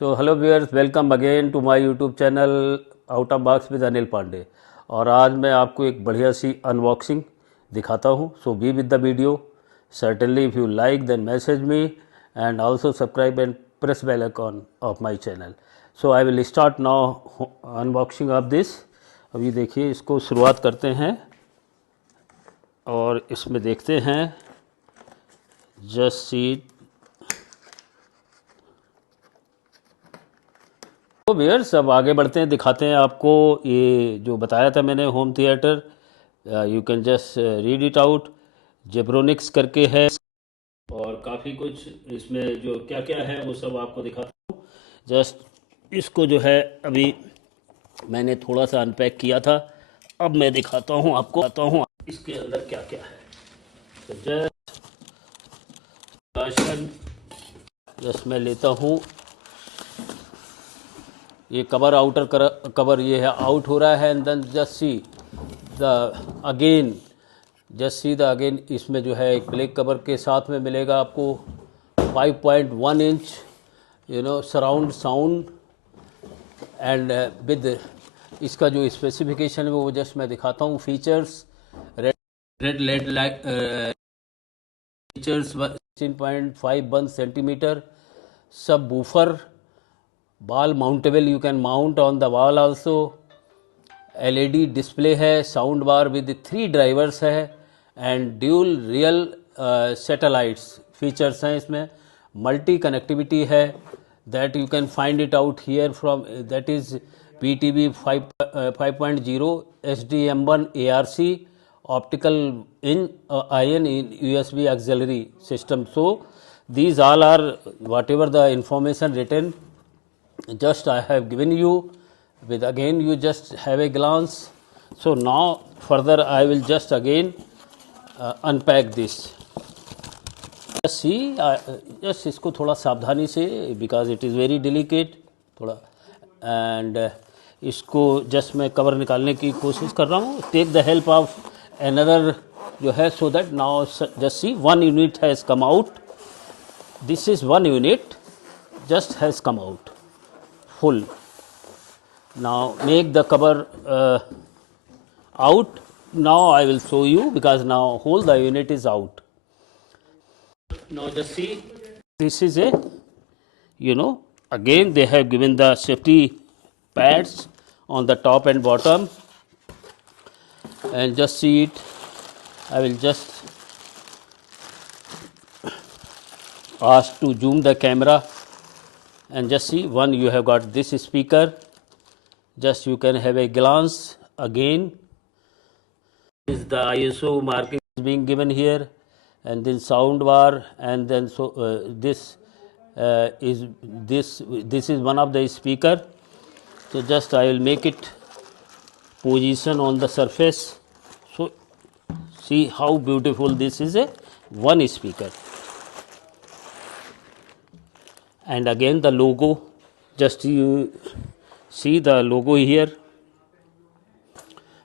So hello viewers, welcome again to my YouTube channel out of box with Anil Pandey. और आज मैं आपको एक बढ़िया सी अनबॉक्सिंग दिखाता हूँ। So be with the video. Certainly if you like then message me and also subscribe and press bell icon of my channel. So I will start now unboxing of this. अभी देखिए, इसको शुरुआत करते हैं और इसमें देखते हैं। Just see. तो व्यूअर्स, अब आगे बढ़ते हैं, दिखाते हैं आपको ये जो बताया था मैंने, home theatre. You can just read it out. Zebronics करके है और काफ़ी कुछ इसमें जो क्या क्या है वो सब आपको दिखाता हूँ। जस्ट इसको जो है अभी मैंने थोड़ा सा अनपैक किया था, अब मैं दिखाता हूँ आपको, बताता हूँ इसके अंदर क्या क्या है। तो जस्ट मैं लेता हूँ ये कवर, आउटर कवर ये है, आउट हो रहा है। And then just see the again, just see the again, इसमें जो है एक ब्लैक कवर के साथ में मिलेगा आपको 5.1 inch surround sound. And with इसका जो स्पेसिफिकेशन है वो जस्ट मैं दिखाता हूँ। Features red LED light features 16.51 centimetre, subwoofer, wall mountable, you can mount on the wall also, LED display है, साउंड बार विद 3 ड्राइवर्स है and dual real satellites features हैं इसमें। मल्टी कनेक्टिविटी है, that you can find it out here from, that is PTB 5.0 SDM1 ARC optical in ion in USB auxiliary system. So these all are whatever the information written, just I have given you with, again you just have a glance. So now further I will just again unpack this. See, just इसको थोड़ा सावधानी से, because it is very delicate थोड़ा, and इसको just मैं cover निकालने की कोशिश कर रहा हूँ। Take the help of another जो है, so that now just see one unit has come out. This is one unit just has come out full. Now make the cover out. Now I will show you, because now whole the unit is out. Now just see, this is a, again they have given the safety pads on the top and bottom, and just see it. I will just ask to zoom the camera and just see. One, you have got this speaker, just you can have a glance again. Is the ISO marking is being given here, and then sound bar, and then this is one of the speaker. So just I will make it position on the surface. So see how beautiful this is, a one speaker. And again the logo, just you see the logo here.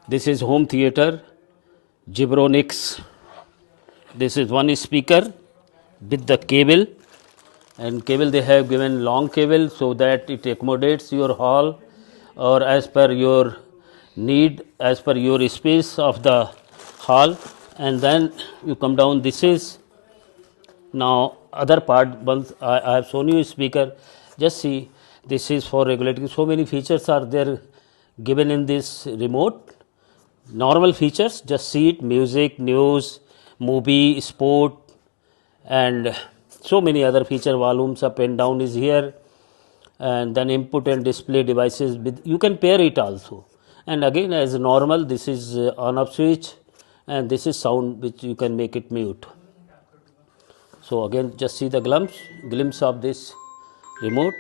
This is home theater Zebronics. This is one speaker with the cable, and cable they have given long cable so that it accommodates your hall or as per your need, as per your space of the hall. And then you come down, this is now other part. Once I have shown you speaker, just see, this is for regulating. So many features are there given in this remote. Normal features, just see it: music, news, movie, sport, and so many other feature. Volumes up and down is here, and then input and display devices with, you can pair it also. And again, as normal, this is on off switch, and this is sound which you can make it mute. So again, just see the glimpse of this remote.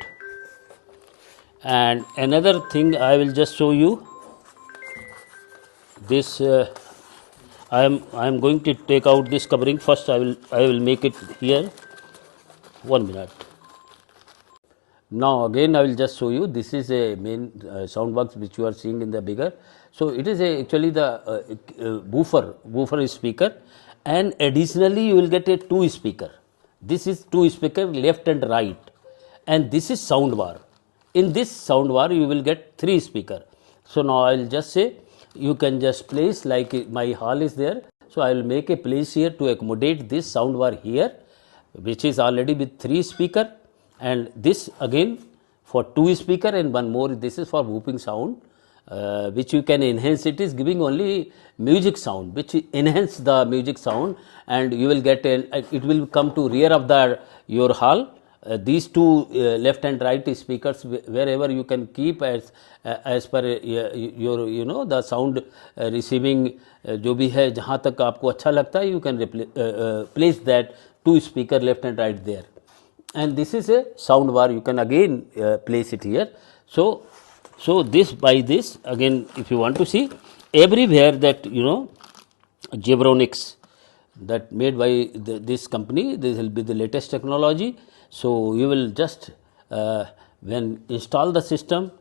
And another thing I will just show you, this I am going to take out this covering first. I will make it here. 1 minute. Now again I will just show you, this is a main sound box which you are seeing in the bigger. So it is actually the woofer speaker, and additionally you will get a 2 speaker. This is 2 speaker, left and right, and this is sound bar. In this sound bar you will get 3 speaker. So now I will just say, you can just place, like my hall is there, so I will make a place here to accommodate this sound bar here, which is already with 3 speaker, and this again for 2 speaker and one more, this is for whooping sound, which you can enhance. It is giving only music sound, which enhance the music sound, and you will get it will come to rear of the your hall. These two left and right speakers, wherever you can keep as per your the sound receiving जो भी है, जहाँ तक आपको अच्छा लगता है, you can place that 2 speaker left and right there. And this is a sound bar, you can again place it here. So this, by this again, if you want to see everywhere that Zebronics, that made by this company, this will be the latest technology. So you will just when install the system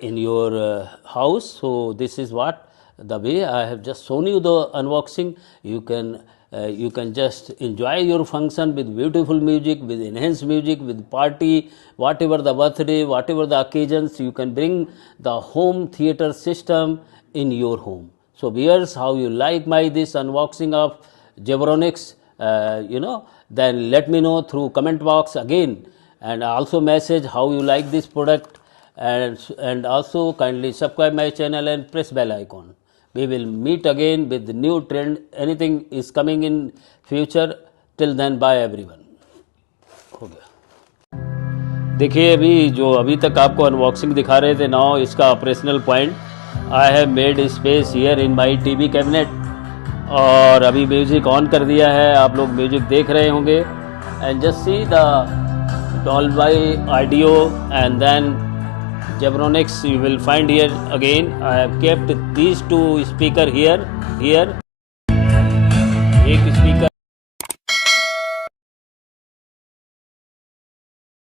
in your house. So this is what the way I have just shown you the unboxing. You can just enjoy your function with beautiful music, with enhanced music, with party, whatever the birthday, whatever the occasions, you can bring the home theater system in your home. So viewers, how you like my this unboxing of Zebronics, then let me know through comment box again, and also message how you like this product, and also kindly subscribe my channel and press bell icon. We will meet again with the new trend. Anything is coming in future. Till then, bye everyone. हो गया. देखिए अभी जो अभी तक आपको unboxing दिखा रहे थे, नाउ इसका operational point. I have made space here in my TV cabinet, और अभी म्यूजिक ऑन कर दिया है. आप लोग म्यूजिक देख रहे होंगे, and just see the Dolby audio, and then Zebronics you will find here again. I have kept these 2 speaker here. एक speaker